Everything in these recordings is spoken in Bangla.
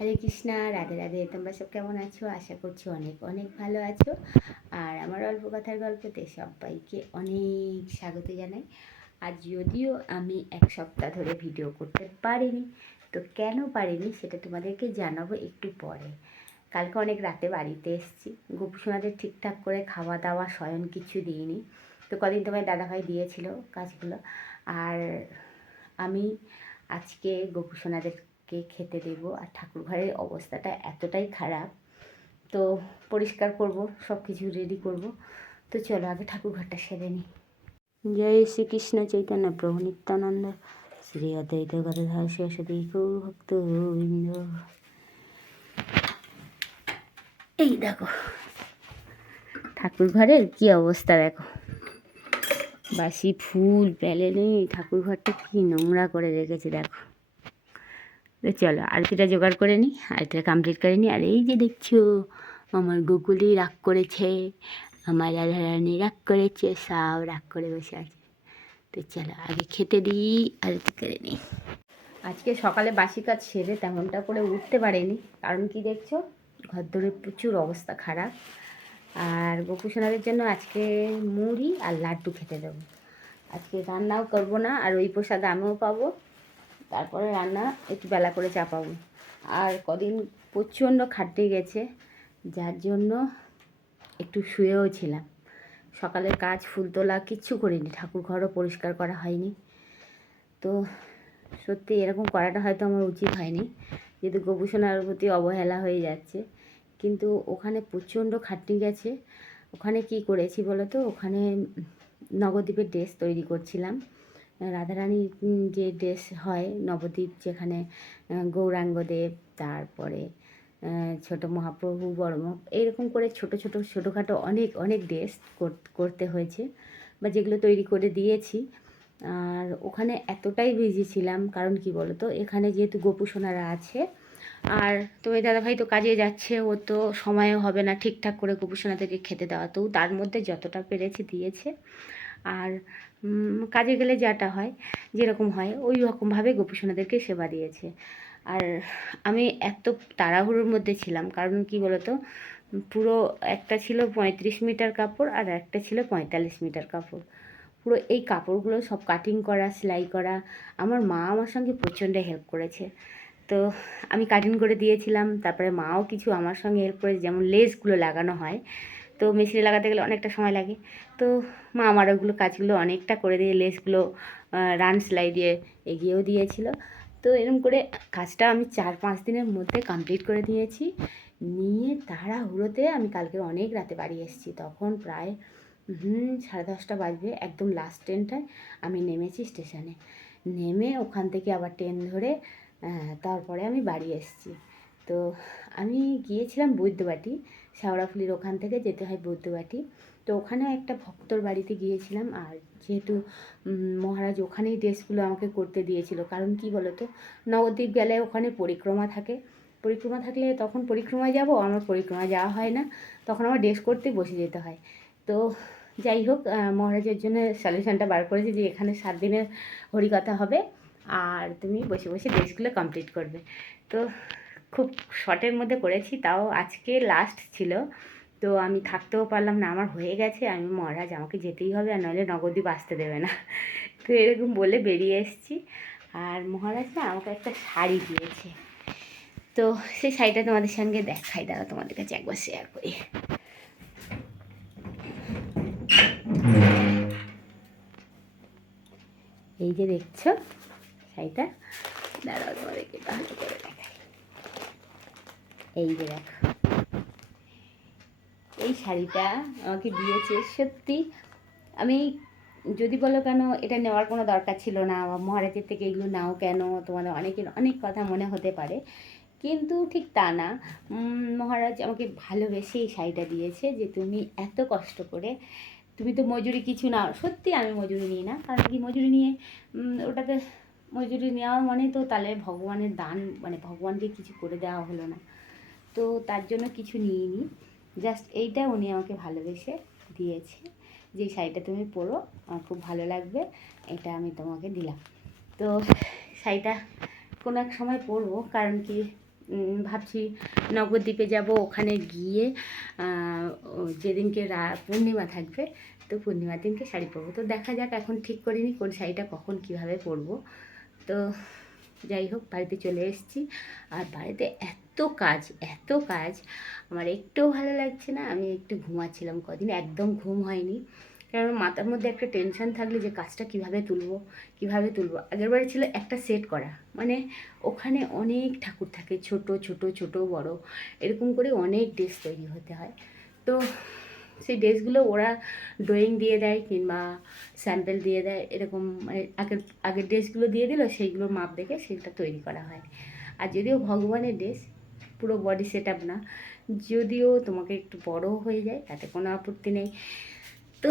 হরে কৃষ্ণা, রাধে রাধে। তোমরা সব কেমন আছো? আশা করছি অনেক অনেক ভালো আছো। আর আমার অল্প কথার গল্পতে সবাইকে অনেক স্বাগত জানাই। আর যদিও আমি এক সপ্তাহ ধরে ভিডিও করতে পারিনি, তো কেন পারিনি সেটা তোমাদেরকে জানাব একটু পরে। কালকে অনেক রাতে বাড়িতে এসেছি। গোপুসোনাদের ঠিকঠাক করে খাওয়া দাওয়া, শয়ন কিছু দিইনি। তো কদিন তোমার দাদাভাই দিয়েছিল কাজগুলো। আর আমি আজকে গোপুসোনাদেরকে খেতে দেবো আর ঠাকুর ঘরের অবস্থাটা এতটাই খারাপ, তো পরিষ্কার করব সব কিছু রেডি করব। তো চলো আগে ঠাকুর ঘরটা সেরে নিই। জয় শ্রীকৃষ্ণ চৈতন্য প্রভু নিত্যানন্দ। শ্রী অদ্বৈত গদাধর সরস্বতী ভক্ত গোবিন্দ। এই দেখো ঠাকুর ঘরের কি অবস্থা দেখো। বাসি ফুল প্যালেনে ঠাকুর ঘরটা কি নোংরা করে রেখেছে দেখো। তো চলো আরতিটা জোগাড় করে নিই আরতিটা কমপ্লিট করে নিই আর এই যে দেখছ, আমার গোকুলি রাগ করেছে, আমার রাধারানী রাগ করেছে, সব রাগ করে বসে আছে। তো চলো, আগে খেতে দিই আরতি করে নিই আজকে সকালে বাসি কাজ সেরে তেমনটা করে উঠতে পারেনি, কারণ কি দেখছ ঘর ধরে প্রচুর অবস্থা খারাপ। আর গোপুসোনাদের জন্য আজকে মুড়ি আর লাড্ডু খেতে দেবো। আজকে রান্নাও করব না, আর ওই প্রসাদ আমিও পাবো। তারপরে রান্না একটু বেলা করে চাপাবো। আর কদিন প্রচণ্ড খাটতে গেছে, যার জন্য একটু শুয়েও ছিলাম। সকালের কাজ ফুল তোলা কিচ্ছু করিনি, ঠাকুর ঘরও পরিষ্কার করা হয়নি। তো সত্যি এরকম করাটা হয়তো আমার উচিত হয়নি, যেহেতু গোপুসোনার প্রতি অবহেলা হয়ে যাচ্ছে। কিন্তু ওখানে প্রচণ্ড খাটনি গেছে। ওখানে কি করেছি বলো তো ওখানে নবদ্বীপের ড্রেস তৈরি করছিলাম। রাধারানীর যে ড্রেস হয়, নবদ্বীপ যেখানে গৌরাঙ্গদেব তারপরে ছোট মহাপ্রভু, বড় মহা- এইরকম করে ছোট ছোট, ছোটোখাটো অনেক অনেক ড্রেস করতে হয়েছে বা যেগুলো তৈরি করে দিয়েছি। আর ওখানে এতটাই বিজি ছিলাম, কারণ কি বলো তো এখানে যেহেতু গোপুসোনারা আছে, আর তুমি দাদাভাই তো কাজে যাচ্ছে, ও তো সময়ও হবে না ঠিকঠাক করে গোপুসোনাদেরকে খেতে দেওয়া, তো তার মধ্যে যতটা পেরেছি দিয়েছে। আর কাজে গেলে যাটা হয়, যেরকম হয়, ওই রকমভাবে গোপুসোনাদেরকে সেবা দিয়েছে। আর আমি এত তাড়াহুড়োর মধ্যে ছিলাম, কারণ কি বলতো, পুরো একটা ছিল পঁয়ত্রিশ মিটার কাপড় আর একটা ছিল পঁয়তাল্লিশ মিটার কাপড়। পুরো এই কাপড়গুলো সব কাটিং করা, সেলাই করা, আমার মা আমার সঙ্গে প্রচণ্ড হেল্প করেছে। তো আমি কাটিং করে দিয়েছিলাম, তারপরে মাও কিছু আমার সঙ্গে হেল্প করেছে, যেমন লেসগুলো লাগানো হয় তো মেশিনে লাগাতে গেলে অনেকটা সময় লাগে। তো মা আমার ওগুলো কাজগুলো অনেকটা করে দিয়ে লেসগুলো রান সেলাই দিয়ে এগিয়েও দিয়েছিল। তো এরকম করে কাজটা আমি চার পাঁচ দিনের মধ্যে কমপ্লিট করে দিয়েছি। নিয়ে তাড়াহুড়োতে আমি কালকে অনেক রাতে বাড়ি এসেছি। তখন প্রায়, হুম, সাড়ে দশটা বাজবে একদম লাস্ট ট্রেনটায় আমি নেমেছি স্টেশনে নেমে ওখান থেকে আবার ট্রেন ধরে তারপরে আমি বাড়ি এসেছি। তো আমি গিয়েছিলাম বৈদ্যবাটি শেওড়াফুলির ওখান থেকে যেতে হয় বৈদ্যবাটি। তো ওখানে একটা ভক্তর বাড়িতে গিয়েছিলাম আর যেহেতু মহারাজ ওখানেই ড্রেসগুলো আমাকে করতে দিয়েছিল। কারণ কি বলতো? নবদ্বীপ গেলে ওখানে পরিক্রমা থাকে। পরিক্রমা থাকলে তখন পরিক্রমায় যাব, আমার পরিক্রমা যাওয়া হয় না। তখন আমার ড্রেস করতে বসে যেতে হয়। তো যাই হোক মহারাজের জন্য সলিউশনটা বার করেছি যে এখানে সাত দিনের হরিকথা হবে। আর তুমি বসে বসে ড্রেসগুলো কমপ্লিট করবে। তো খুব শর্টের মধ্যে করেছি, তাও আজকে লাস্ট ছিল। তো আমি থাকতেও পারলাম না, আমার হয়ে গেছে। আমি মহারাজ, আমাকে যেতেই হবে, আর নইলে নগদীপ বাঁচতে দেবে না। তো এরকম বলে বেরিয়ে এসেছি। আর মহারাজ না আমাকে একটা শাড়ি দিয়েছে। তো সেই শাড়িটা তোমাদের সঙ্গে দেখাই দাঁড়া তোমাদের কাছে একবার শেয়ার করি। এই যে দেখছ শাড়িটা? দাঁড়াও তোমাদেরকে ভালো করে দেখাই। এই যে দেখো। এই শাড়িটা আমাকে দিয়েছে, সত্যি। আমি যদি বলো কেন, এটা নেওয়ার কোনো দরকার ছিল না। বা মহারাজের থেকে এগুলো নাও কেন? তোমাদের অনেকের অনেক কথা মনে হতে পারে। কিন্তু ঠিক তা না। মহারাজ আমাকে ভালোবেসে এই শাড়িটা দিয়েছে যে তুমি এত কষ্ট করে, তুমি তো মজুরি কিছু নাও। সত্যি আমি মজুরি নিই না। কারণ কি মজুরি নিয়ে? ওটাতে মজুরি নেওয়া মানে তো তাহলে ভগবানের দান মানে ভগবানকে কিছু করে দেওয়া হলো না। তো তার জন্য কিছু নিইনি। জাস্ট এইটা উনি আমাকে ভালোবেসে দিয়েছে যে শাড়িটা তুমি পরো, আমার খুব ভালো লাগবে, এটা আমি তোমাকে দিলাম। তো শাড়িটা কোনো এক সময় পরবো, কারণ কি ভাবছি নবদ্বীপে যাব, ওখানে গিয়ে যেদিনকে রা- পূর্ণিমা থাকবে, তো পূর্ণিমার দিনকে শাড়ি পরবো। তো দেখা যাক এখন ঠিক করিনি, কোন শাড়িটা কখন কীভাবে পরবো। তো যাই হোক, বাড়িতে চলে এসেছি। আর বাড়িতে এত কাজ, এত কাজ। আমার একটু ভালো লাগছে না, আমি একটু ঘুমাচ্ছিলাম কদিন, একদম ঘুম হয়নি। কারণ মাথার মধ্যে একটা টেনশন থাকলে যে কাজটা কীভাবে তুলবো কীভাবে তুলবো। আগের বারে ছিল একটা সেট করা মানে ওখানে অনেক ঠাকুর থাকে, ছোট ছোট ছোট, বড়। এরকম করে অনেক ড্রেস তৈরি হতে হয়। তো সেই ড্রেসগুলো ওরা ড্রয়িং দিয়ে দেয় কিংবা স্যাম্পেল দিয়ে দেয়, এরকম মানে আগের আগের ড্রেসগুলো দিয়ে দিল, সেইগুলোর মাপ দেখে সেটা তৈরি করা হয়। আর যদিও ভগবানের ড্রেস পুরো বডি সেট আপ না। যদিও তোমাকে একটু বড় হয়ে যায়, তাতে কোনো আপত্তি নেই। তো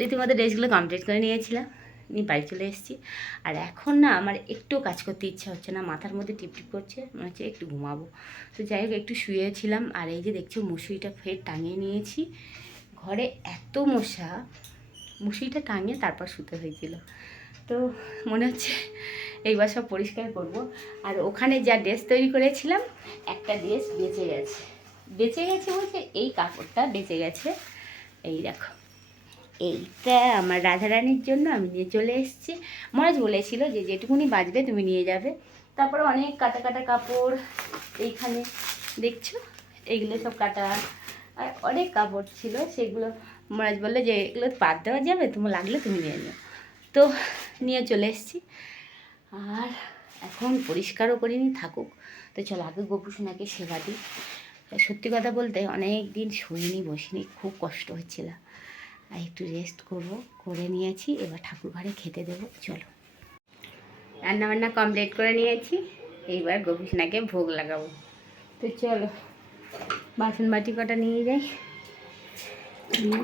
রীতিমতো ড্রেসগুলো কমপ্লিট করে নিয়েছিলাম, নিয়ে বাড়ি চলে এসেছি। আর এখন না আমার একটু কাজ করতে ইচ্ছা হচ্ছে না, মাথার মধ্যে টিপ টিপ করছে, মনে হচ্ছে একটু ঘুমাবো। তো যাই হোক, একটু শুয়েছিলাম, আর এই যে দেখছ মুসুরিটা ফের টাঙিয়ে নিয়েছি। ঘরে এত মশা, মুসুরিটা টাঙিয়ে তারপর শুতে হয়েছিল। তো মনে হচ্ছে এইবার সব পরিষ্কার করব। আর ওখানে যা ড্রেস তৈরি করেছিলাম, একটা ড্রেস বেঁচে গেছে। বেঁচে গেছে বলতে এই কাপড়টা বেঁচে গেছে। এই দেখো। এইটা আমার রাধারানীর জন্য, আমি নিয়ে চলে এসেছি। মহারাজ বলেছিল যে যেটুকুনি বাজবে তুমি নিয়ে যাবে। তারপরে অনেক কাটা কাটা কাপড় এইখানে দেখছ? এইগুলো সব কাটা। আর অনেক কাপড় ছিল, সেগুলো মহারাজ বলল যে এগুলো বাদ দেওয়া যাবে, তোমার লাগলে তুমি নিয়ে নিও। তো নিয়ে চলে এসেছি। আর এখন পরিষ্কারও করিনি, থাকুক। তো চলো, আগে গোপুসোনাকে সেবা দিই। সত্যি কথা বলতে অনেক দিন শুইনি, বসিনি, খুব কষ্ট হচ্ছিল। আর একটু রেস্ট করব, করে নিয়েছি, এবার ঠাকুর ঘরে খেতে দেবো। চলো। রান্না বান্না কমপ্লিট করে নিয়েছি, এইবার গোপুসোনাকে ভোগ লাগাবো। তো চলো বাসন বাটি কটা নিয়ে যাই।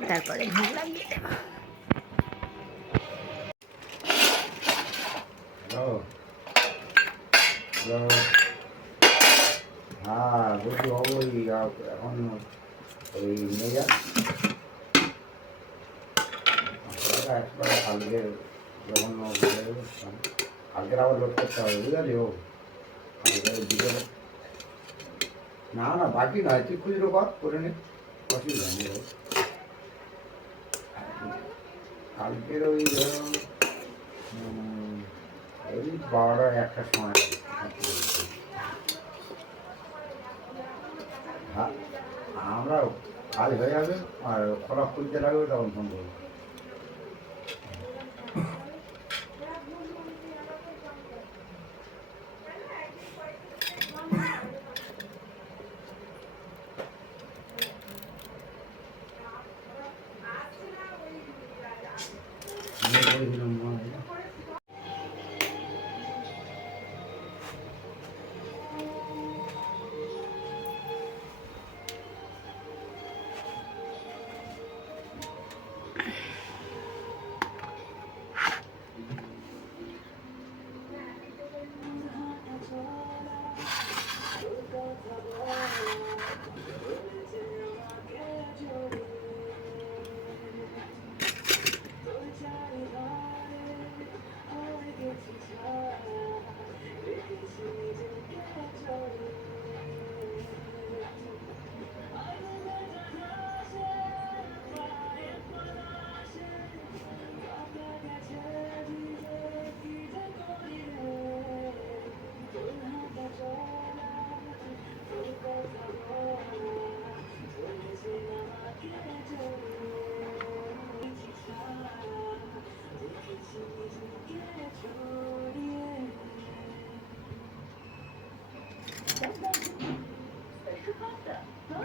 তারপরে ভোগ লাগিয়ে দেবো। হ্যাঁ বলছি আ- এখন ওই নিয়ে যান টাকা কালকে যখন কালকের আবার লোড করতে হবে বুঝলি ও না না বাকি নয় তুই খুচরো কর করে নে অসুবিধা নেই। কালকের ওই ধরো উম, এই বারোটা একটা সময় হ্যাঁ, আমরা কাজ হয়ে যাবে আর খোলা খুলতে লাগবে তখন ফোন করব।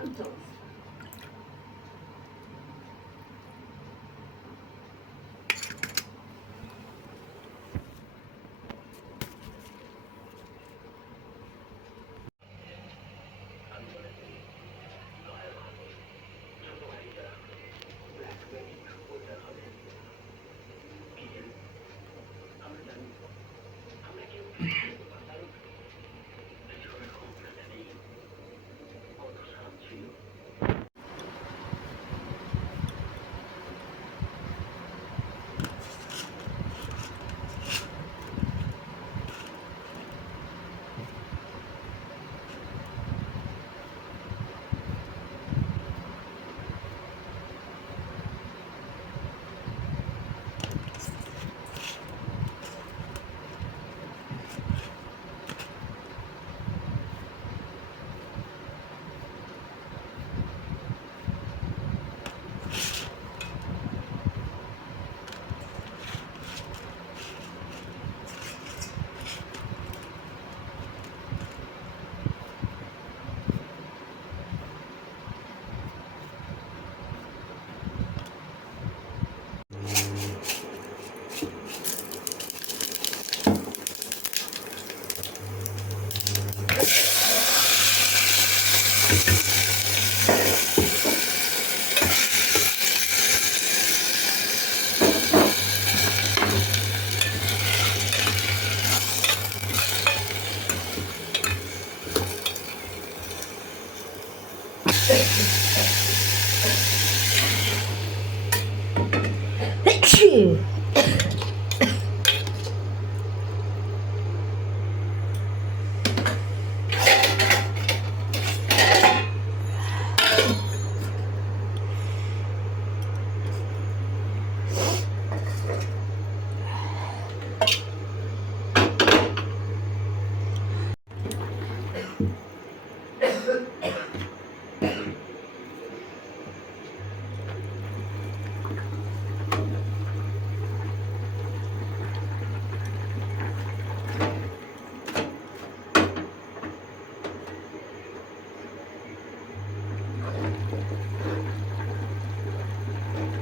santos.